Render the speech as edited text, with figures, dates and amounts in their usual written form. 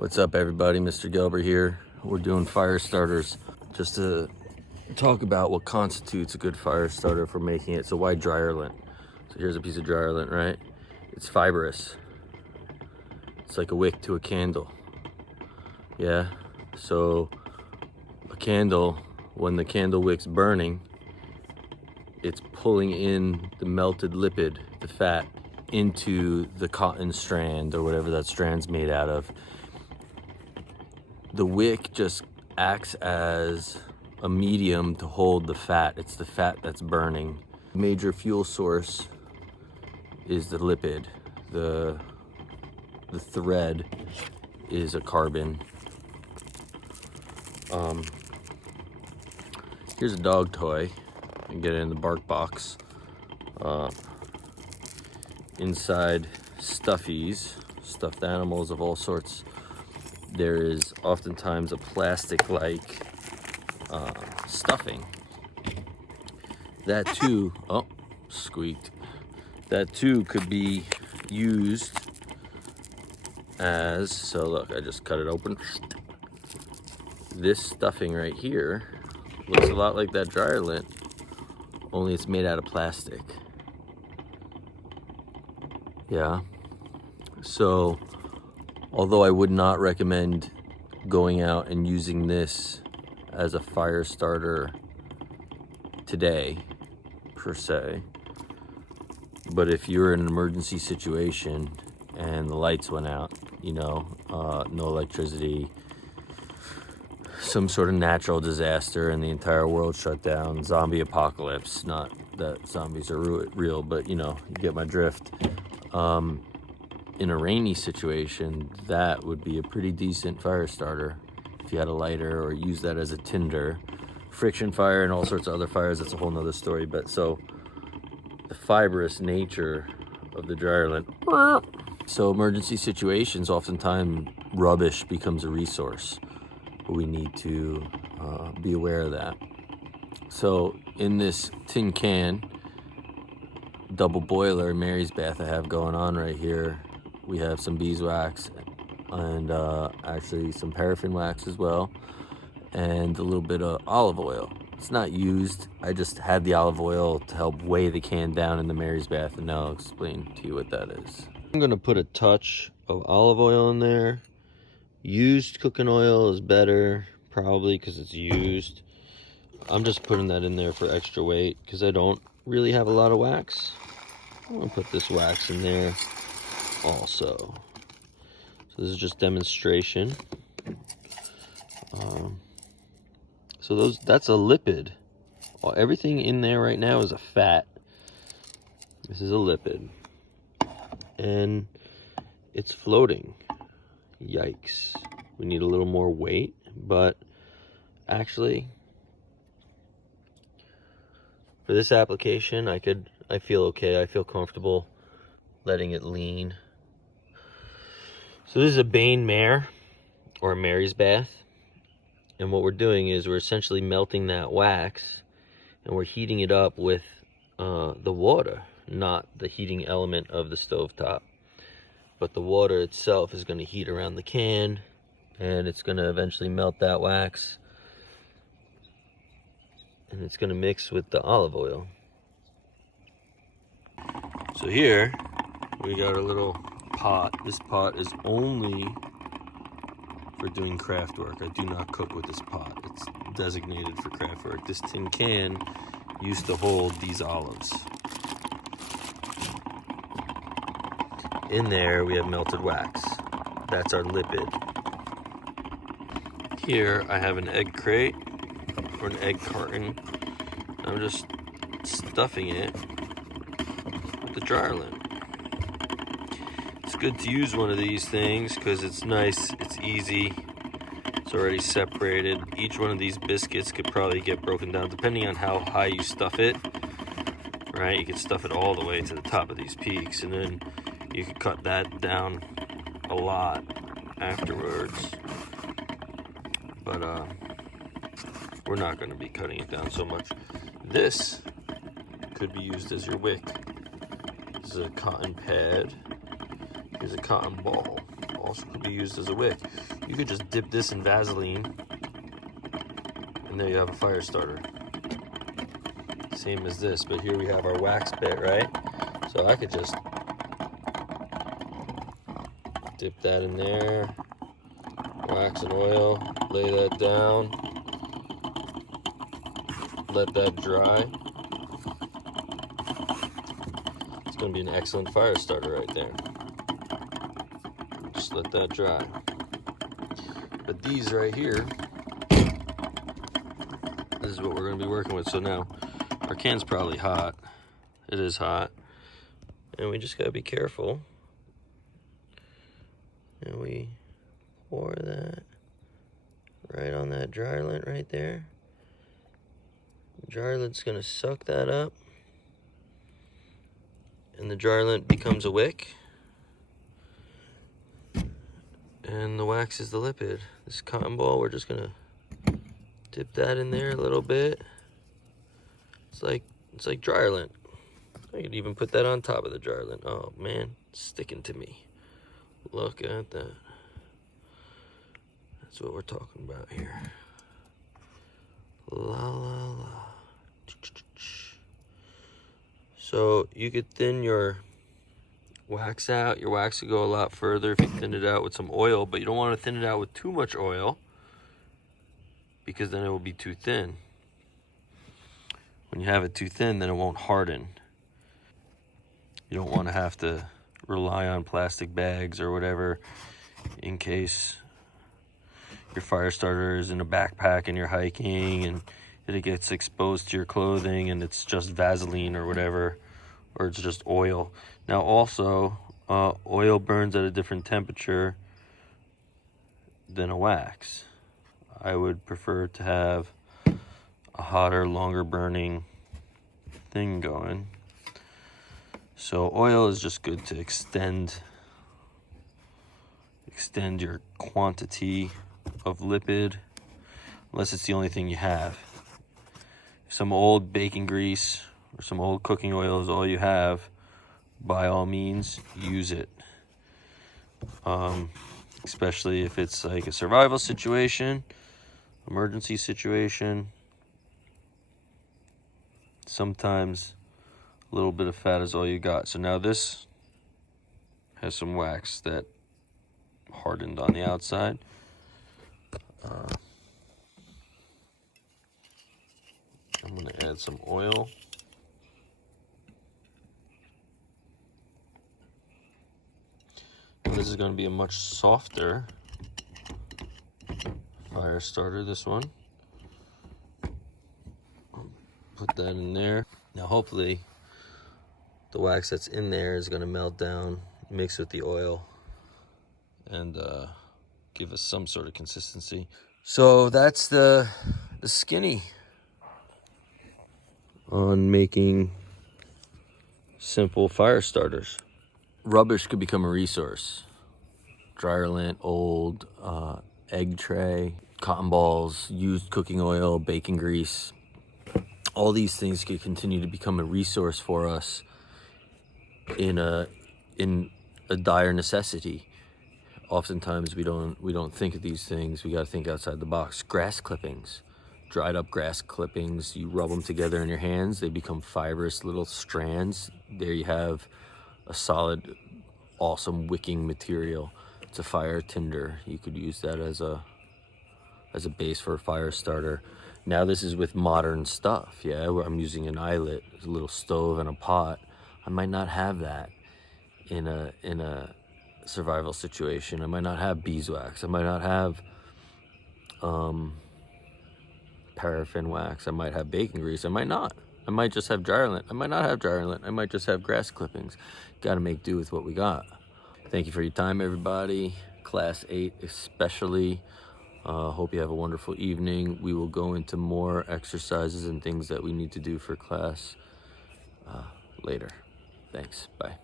What's up, everybody? Mr. Gelber here. We're doing fire starters just to talk about what constitutes a good fire starter for making it. So why dryer lint? So here's a piece of dryer lint, right? It's fibrous. It's like a wick to a candle. Yeah. So a candle, when the candle wick's burning, it's pulling in the melted lipid, the fat, into the cotton strand or whatever that strand's made out of. The wick just acts as a medium to hold the fat. It's the fat that's burning. Major fuel source is the lipid. The thread is a carbon. Here's a dog toy. You can get it in the bark box. Inside stuffies, stuffed animals of all sorts, there is oftentimes a plastic-like stuffing. That too, oh, squeaked. That too could be used as, so look, I just cut it open. This stuffing right here looks a lot like that dryer lint, only it's made out of plastic. Yeah, so although I would not recommend going out and using this as a fire starter today, per se, but if you're in an emergency situation and the lights went out, you know, no electricity, some sort of natural disaster and the entire world shut down, zombie apocalypse, not that zombies are real, but you know, you get my drift. In a rainy situation, that would be a pretty decent fire starter if you had a lighter or use that as a tinder. Friction fire and all sorts of other fires, that's a whole nother story. But so the fibrous nature of the dryer lint. So emergency situations, oftentimes rubbish becomes a resource. We need to be aware of that. So in this tin can, double boiler Mary's bath I have going on right here, we have some beeswax and actually some paraffin wax as well, and a little bit of olive oil. It's not used, I just had the olive oil to help weigh the can down in the Mary's bath, and now I'll explain to you what that is. I'm gonna put a touch of olive oil in there. Used cooking oil is better, probably because it's used. I'm just putting that in there for extra weight because I don't really have a lot of wax. I'm gonna put this wax in there also. So this is just demonstration. So that's a lipid. Everything in there right now is a fat. This is a lipid. And it's floating. Yikes. We need a little more weight, but actually for this application I feel okay. I feel comfortable letting it lean. So this is a Bane mare, or a Mary's bath, and what we're doing is we're essentially melting that wax and we're heating it up with the water, not the heating element of the stovetop, but the water itself is going to heat around the can and it's going to eventually melt that wax and it's going to mix with the olive oil. So here we got a little pot. This pot is only for doing craft work. I do not cook with this pot. It's designated for craft work. This tin can used to hold these olives. In there we have melted wax. That's our lipid. Here I have an egg crate or an egg carton. I'm just stuffing it with the dryer lint. It's good to use one of these things because it's nice, it's easy, it's already separated. Each one of these biscuits could probably get broken down depending on how high you stuff it, right? You can stuff it all the way to the top of these peaks and then you can cut that down a lot afterwards. But we're not going to be cutting it down so much. This could be used as your wick. This is a cotton pad. Here's a cotton ball. also could be used as a wick. You could just dip this in Vaseline, and there you have a fire starter. Same as this, but here we have our wax bit, right? So I could just dip that in there, wax and oil, lay that down, let that dry. It's going to be an excellent fire starter right there. Just let that dry. But these right here, this is what we're going to be working with. So now our can's probably hot. It is hot. And we just got to be careful. And we pour that right on that dryer lint right there. The dryer lint's going to suck that up. And the dryer lint becomes a wick. And the wax is the lipid. This cotton ball, we're just going to dip that in there a little bit. It's like dryer lint. I could even put that on top of the dryer lint. Oh man, it's sticking to me. Look at that. That's what we're talking about here. La la la. So you could thin your wax out. Your wax could go a lot further if you thin it out with some oil, but you don't want to thin it out with too much oil because then it will be too thin. When you have it too thin, then it won't harden. You don't want to have to rely on plastic bags or whatever in case your fire starter is in a backpack and you're hiking and it gets exposed to your clothing and it's just Vaseline or whatever, or it's just oil. Now also, oil burns at a different temperature than a wax. I would prefer to have a hotter, longer burning thing going. So oil is just good to extend your quantity of lipid, unless it's the only thing you have. If some old bacon grease or some old cooking oil is all you have, by all means use it. Especially if it's like a survival situation, emergency situation. Sometimes a little bit of fat is all you got. So now this has some wax that hardened on the outside. I'm going to add some oil. And this is going to be a much softer fire starter, this one. Put that in there. Now hopefully the wax that's in there is going to melt down, mix with the oil, and give us some sort of consistency. So that's the skinny on making simple fire starters. Rubbish could become a resource. Dryer lint, old egg tray, cotton balls, used cooking oil, bacon grease. All these things could continue to become a resource for us in a dire necessity. Oftentimes we don't think of these things. We got to think outside the box. Grass clippings, dried up grass clippings. You rub them together in your hands. They become fibrous little strands. There you have a solid, awesome wicking material. It's a fire tinder. You could use that as a base for a fire starter. Now this is with modern stuff, yeah, where I'm using an eyelet, a little stove and a pot. I might not have that in a survival situation. I might not have beeswax. I might not have paraffin wax. I might have bacon grease. I might not. I might just have dryer lint. I might not have dryer lint. I might just have grass clippings. Got to make do with what we got. Thank you for your time, everybody. Class 8 especially. Hope you have a wonderful evening. We will go into more exercises and things that we need to do for class later. Thanks. Bye.